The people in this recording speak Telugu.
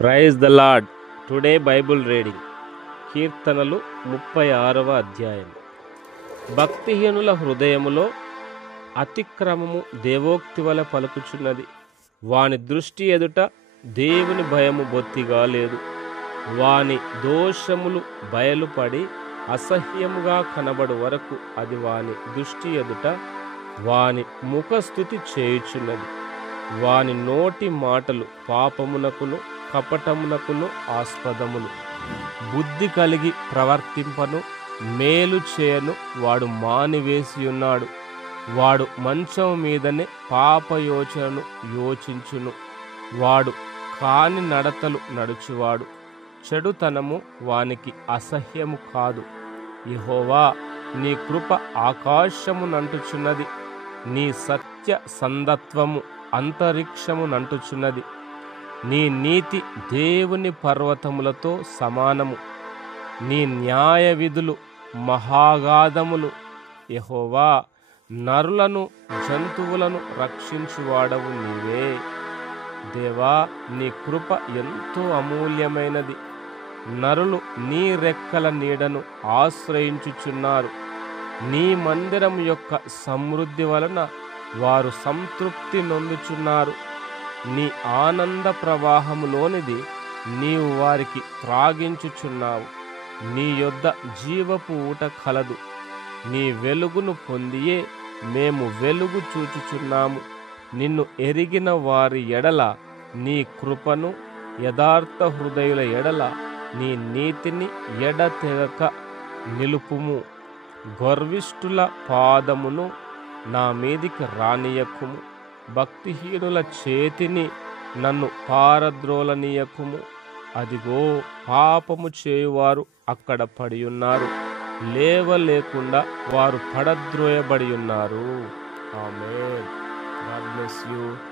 Praise the lord. Today Bible reading కీర్తనలు 36వ అధ్యాయం. భక్తిహీనుల హృదయములో అతిక్రమము దేవోక్తి వలె పలుకుచున్నది. వాని దృష్టి ఎదుట దేవుని భయము బొత్తిగా లేదు. వాని దోషములు బయలుపడి అసహ్యముగా కనబడు వరకు అది వాని దృష్టి ఎదుట వాని ముఖస్థుతి చేయుచున్నది. వాని నోటి మాటలు పాపమునకును కపటమునకును ఆస్పదములు. బుద్ధి కలిగి ప్రవర్తింపను మేలు చేయను వాడు మానివేసి ఉన్నాడు. వాడు మంచం మీదనే పాపయోచనను యోచించును. వాడు కాని నడతలు నడుచువాడు. చెడుతనము వానికి అసహ్యము కాదు. యెహోవా, నీ కృప ఆకాశమునంటుచున్నది. నీ సత్య సందత్వము అంతరిక్షమునంటుచున్నది. నీ నీతి దేవుని పర్వతములతో సమానము. నీ న్యాయ విధులు మహాగాధములు. యెహోవా, నరులను జంతువులను రక్షించువాడవు నీవే. దేవా, నీ కృప ఎంతో అమూల్యమైనది. నరులు నీ రెక్కల నీడను ఆశ్రయించుచున్నారు. నీ మందిరం యొక్క సమృద్ధి వలన వారు సంతృప్తి నొందుచున్నారు. నీ ఆనంద ప్రవాహములోనిది నీవు వారికి త్రాగించుచున్నావు. నీ యొద్ద జీవపు ఊట కలదు. నీ వెలుగును పొందియే మేము వెలుగు చూచుచున్నాము. నిన్ను ఎరిగిన వారి ఎడల నీ కృపను, యథార్థ హృదయుల ఎడల నీ నీతిని ఎడతెగక నిలుపుము. గర్విష్ఠుల పాదమును నా మీదికి రానియకుము. భక్తిహీనుల చేతిని నన్ను పారద్రోలనీయకుము. అదిగో, పాపము చేయువారు అక్కడ పడియున్నారు. లేవలేకుండా వారు పడద్రోయబడి ఉన్నారు. ఆమేన్. God bless you.